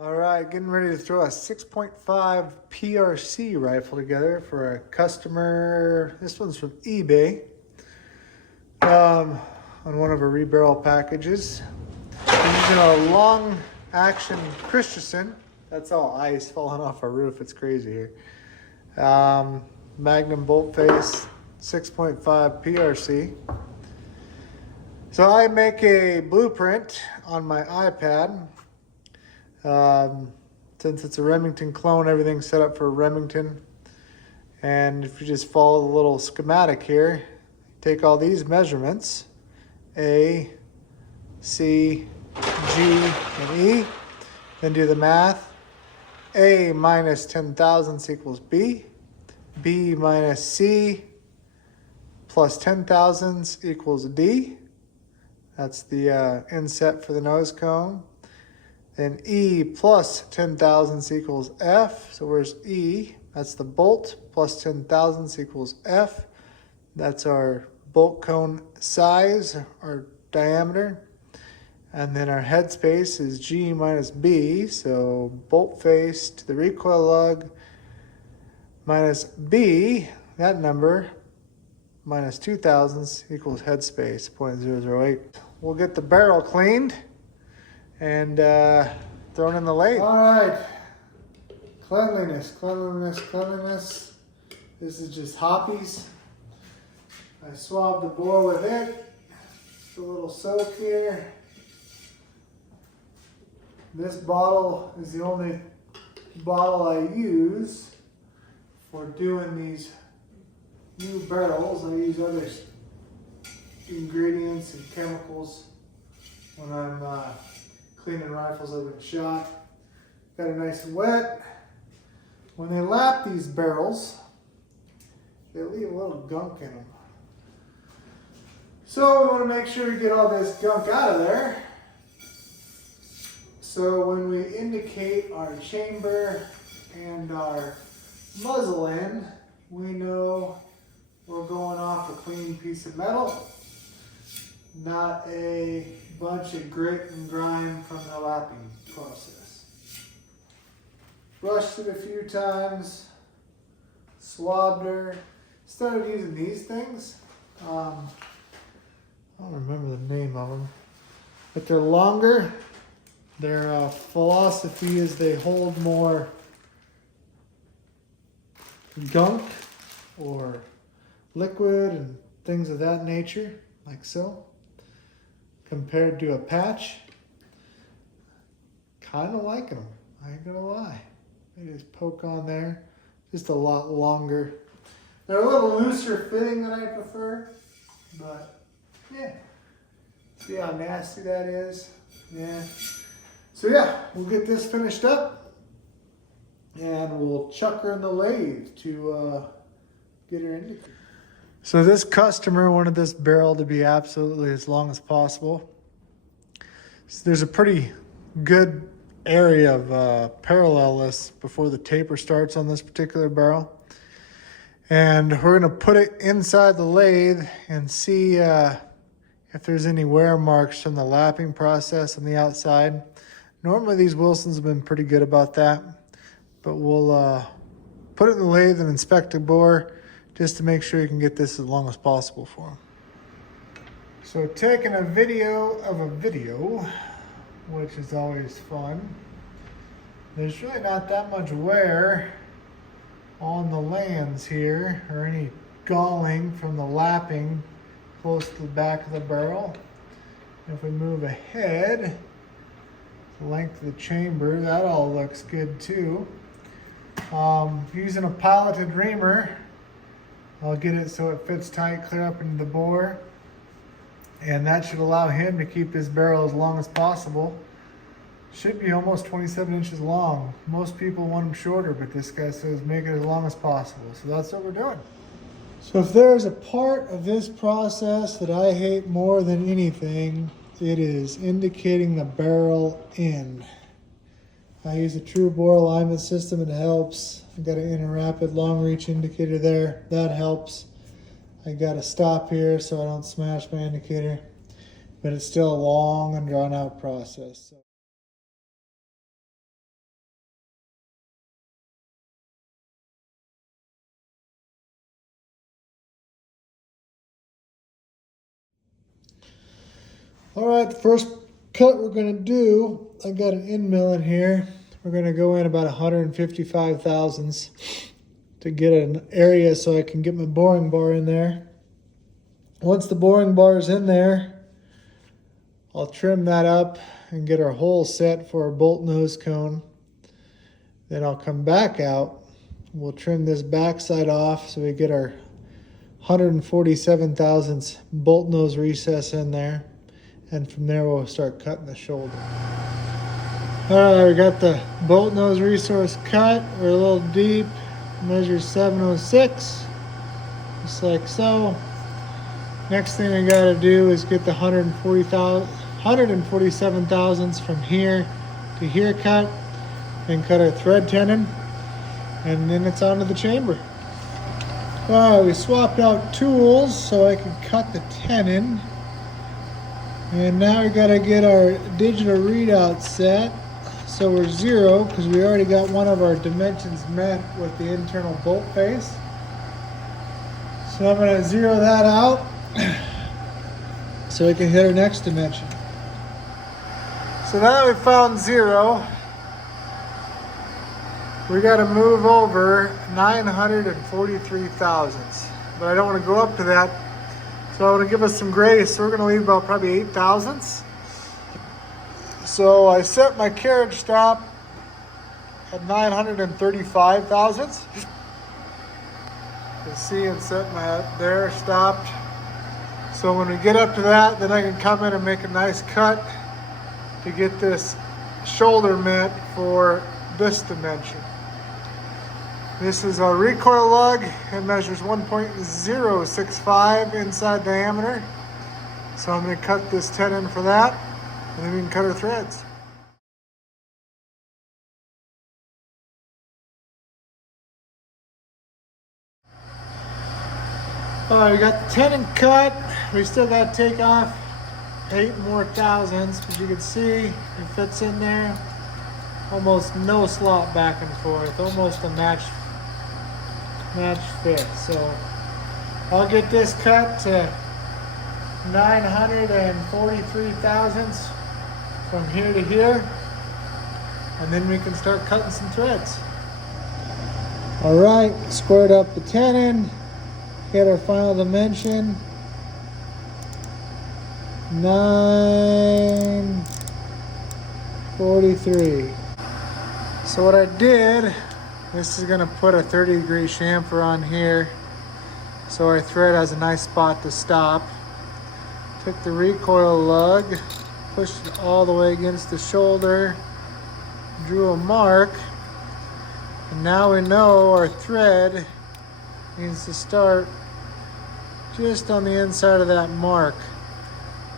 All right, getting ready to throw a 6.5 PRC rifle together for a customer. This one's from eBay on one of our rebarrel packages. I'm using a long action Christensen. That's all ice falling off our roof. It's crazy here. Magnum bolt face, 6.5 PRC. So I make a blueprint on my iPad. Since it's a Remington clone, everything's set up for Remington. And if you just follow the little schematic here, take all these measurements, A, C, G, and E, then do the math. A minus 10 thousandths equals B, B minus C plus 10 thousandths equals D. That's the inset for the nose cone. Then E plus 10 thousandths equals F. So where's E? That's the bolt. Plus 10 thousandths equals F. That's our bolt cone size, our diameter. And then our headspace is G minus B. So bolt face to the recoil lug minus B, that number, minus 2 thousandths equals headspace, 0.008. We'll get the barrel cleaned and thrown in the lathe. All right, cleanliness. This is just hoppies. I swabbed the bore with it. Just a little soak here. This bottle is the only bottle I use for doing these new barrels. I use other ingredients and chemicals when I'm cleaning rifles that have been shot. Got it nice and wet. When they lap these barrels, they leave a little gunk in them. So we want to make sure we get all this gunk out of there. So when we indicate our chamber and our muzzle end, we know we're going off a clean piece of metal, not a bunch of grit and grime from the lapping process. Brushed it a few times, swabbed her. Instead of using these things, I don't remember the name of them, but they're longer. Their philosophy is they hold more gunk or liquid and things of that nature, like so, compared to a patch. Kind of liking them, I ain't gonna lie. They just poke on there, just a lot longer. They're a little looser fitting than I prefer, but yeah. See how nasty that is? Yeah. So yeah, we'll get this finished up and we'll chuck her in the lathe to get her indicated. So this customer wanted this barrel to be absolutely as long as possible. So there's a pretty good area of parallelness before the taper starts on this particular barrel. And we're gonna put it inside the lathe and see if there's any wear marks from the lapping process on the outside. Normally these Wilsons have been pretty good about that, but we'll put it in the lathe and inspect the bore just to make sure you can get this as long as possible for them. So taking a video of a video, which is always fun. There's really not that much wear on the lands here, or any galling from the lapping close to the back of the barrel. If we move ahead, the length of the chamber, that all looks good too. Using a piloted reamer, I'll get it so it fits tight, clear up into the bore. And that should allow him to keep this barrel as long as possible. Should be almost 27 inches long. Most people want them shorter, but this guy says make it as long as possible. So that's what we're doing. So if there's a part of this process that I hate more than anything, it is indicating the barrel end. I use a true bore alignment system, it helps. I got an interrapid long reach indicator there, that helps. I got to stop here so I don't smash my indicator, but it's still a long and drawn out process. All right, the first cut we're gonna do, I got an end mill in here. We're gonna go in about 155 thousandths to get an area so I can get my boring bar in there. Once the boring bar is in there, I'll trim that up and get our hole set for our bolt nose cone. Then I'll come back out. We'll trim this backside off so we get our 147 thousandths bolt nose recess in there. And from there we'll start cutting the shoulder. All right, we got the bolt nose resource cut. We're a little deep. Measure 706, just like so. Next thing I gotta do is get the 147 thousandths from here to here cut, and cut our thread tenon, and then it's onto the chamber. All right, we swapped out tools so I could cut the tenon. And now we gotta get our digital readout set. So we're 0 because we already got one of our dimensions met with the internal bolt face. So I'm gonna 0 that out so we can hit our next dimension. So now we found 0. We gotta move over 943 thousandths. But I don't wanna go up to that. So I want to give us some grace. So we're going to leave about probably 8 thousandths. So I set my carriage stop at 935 thousandths. You can see and set my there stopped. So when we get up to that, then I can come in and make a nice cut to get this shoulder met for this dimension. This is our recoil lug. It measures 1.065 inside diameter. So I'm going to cut this tenon for that, and then we can cut our threads. All right, we got the tenon cut. We still got to take off 8 more thousandths, but you can see it fits in there. Almost no slot back and forth, almost a match fit. So I'll get this cut to 943 thousandths from here to here, and then we can start cutting some threads. All right, squared up the tenon, hit our final dimension, 943. So what I did, this is gonna put a 30-degree chamfer on here so our thread has a nice spot to stop. Took the recoil lug, pushed it all the way against the shoulder, drew a mark, and now we know our thread needs to start just on the inside of that mark.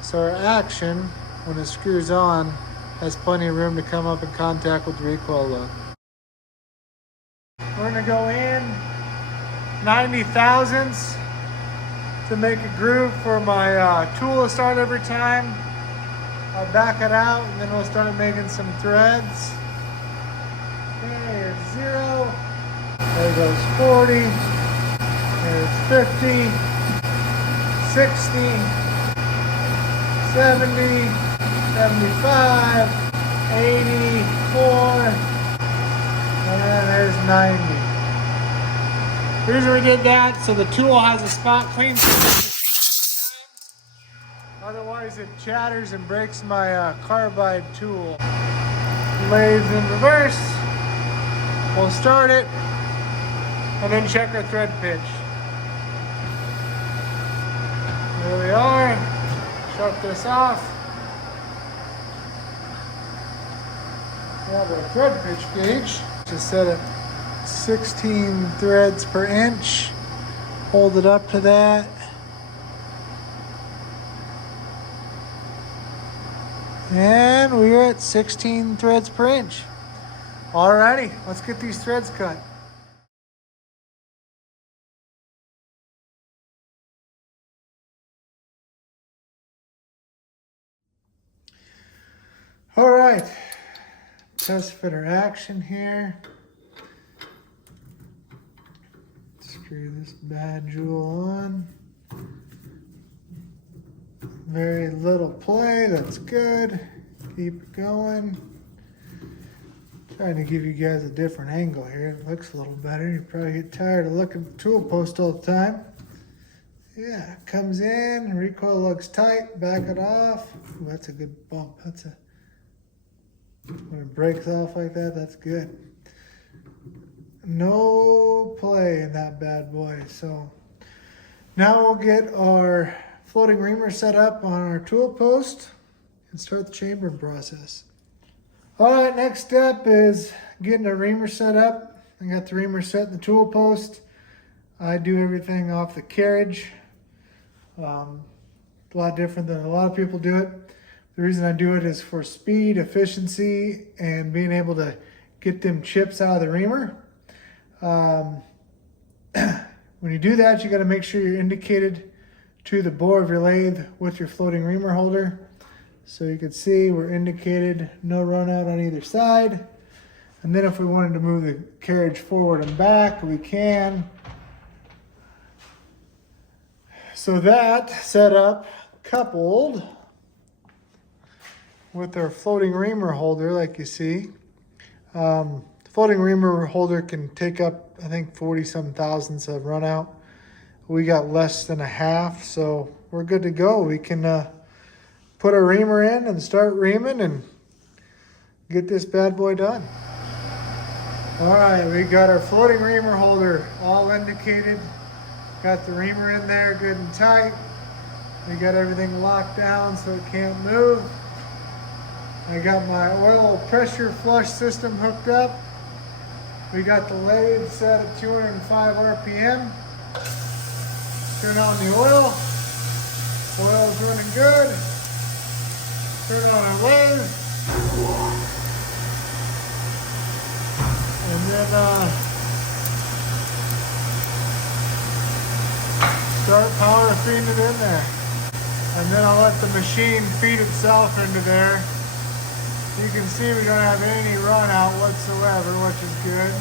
So our action, when it screws on, has plenty of room to come up in contact with the recoil lug. We're gonna go in 90 thousandths to make a groove for my tool to start every time. I'll back it out and then we'll start making some threads. Okay, here's 0. There goes 40. There's 50, 60, 70, 75, 84, and then there's 90. The reason we did that, so the tool has a spot clean through the machine. Otherwise it chatters and breaks my carbide tool. Lathes in reverse. We'll start it and then check our thread pitch. There we are. Shut this off. We have our thread pitch gauge. Just set it 16 threads per inch. Hold it up to that. And we are at 16 threads per inch. Alrighty, let's get these threads cut. All right, test fitter action here. Screw this bad jewel on. Very little play, that's good. Keep it going. Trying to give you guys a different angle here. It looks a little better. You probably get tired of looking at the tool post all the time. Yeah, comes in, recoil looks tight, back it off. Ooh, that's a good bump. When it breaks off like that, that's good. No play in that bad boy. So now we'll get our floating reamer set up on our tool post and start the chambering process. All right, next step is getting a reamer set up. I got the reamer set in the tool post. I do everything off the carriage. A lot different than a lot of people do it. The reason I do it is for speed, efficiency, and being able to get them chips out of the reamer. When you do that, you got to make sure you're indicated to the bore of your lathe with your floating reamer holder. So you can see we're indicated, no run out on either side. And then if we wanted to move the carriage forward and back, we can. So that setup coupled with our floating reamer holder, like you see. The floating reamer holder can take up, I think, 40-some thousandths of run out. We got less than a half, so we're good to go. We can put our reamer in and start reaming and get this bad boy done. All right, we got our floating reamer holder all indicated. Got the reamer in there good and tight. We got everything locked down so it can't move. I got my oil pressure flush system hooked up. We got the lathe set at 205 RPM. Turn on the oil. Oil's running good. Turn on our lathe. And then start power feeding it in there. And then I'll let the machine feed itself into there. You can see we don't have any run out whatsoever, which is good.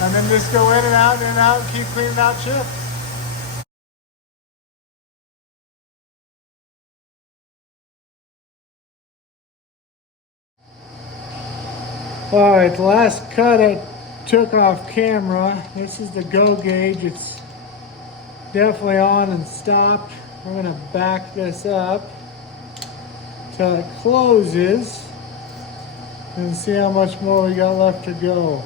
And then just go in and out, and keep cleaning out chips. All right, the last cut I took off camera. This is the go gauge. It's definitely on and stopped. We're gonna back this up till it closes and see how much more we got left to go.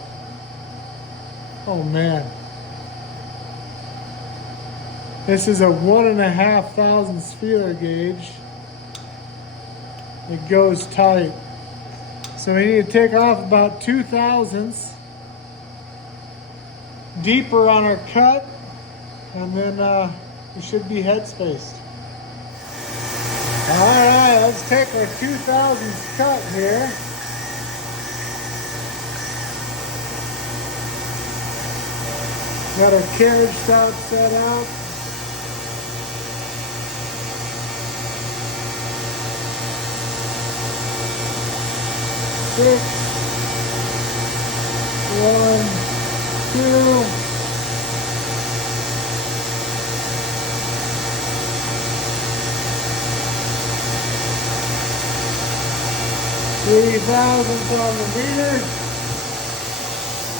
Oh man. This is a 1.5 thousandths feeler gauge. It goes tight. So we need to take off about 2 thousandths deeper on our cut, and then we should be headspaced. All right, let's take our 2 thousandths cut here. Got our carriage spout set out. Six, 1, 2. Three thousandths on the meter.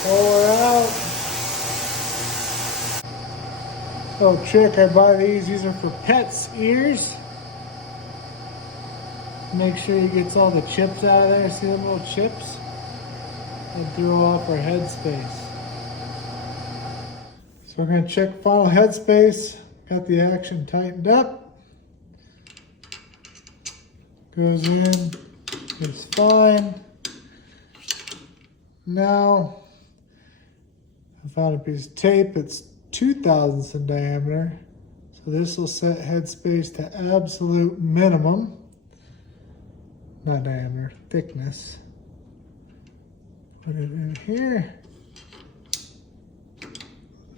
Pull it out. Oh, trick, I buy these. These are for pets' ears. Make sure he gets all the chips out of there. See them little chips? And throw off our headspace. So we're going to check final headspace. Got the action tightened up. Goes in. It's fine. Now, I found a piece of tape. It's 2 thousandths in diameter. So this will set headspace to absolute minimum. Not diameter, thickness. Put it in here.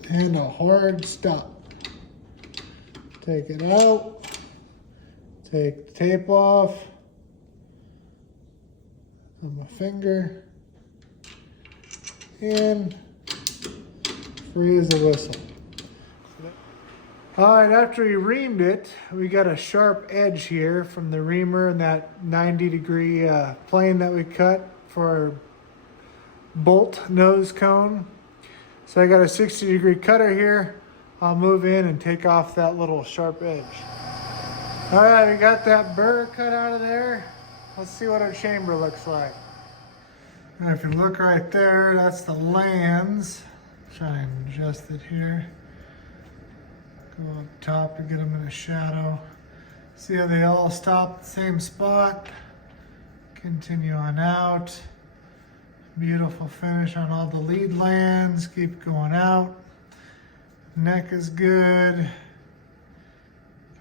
And a hard stop. Take it out. Take the tape off. On my finger. And free as a whistle. All right, after we reamed it, we got a sharp edge here from the reamer and that 90-degree plane that we cut for our bolt nose cone. So I got a 60-degree cutter here. I'll move in and take off that little sharp edge. All right, we got that burr cut out of there. Let's see what our chamber looks like. Now if you look right there, that's the lands. Try and adjust it here. Go up top to get them in a shadow. See how they all stop at the same spot? Continue on out. Beautiful finish on all the lead lands. Keep going out. Neck is good.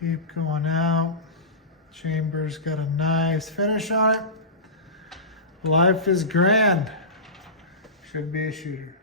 Keep going out. Chamber's got a nice finish on it. Life is grand. Should be a shooter.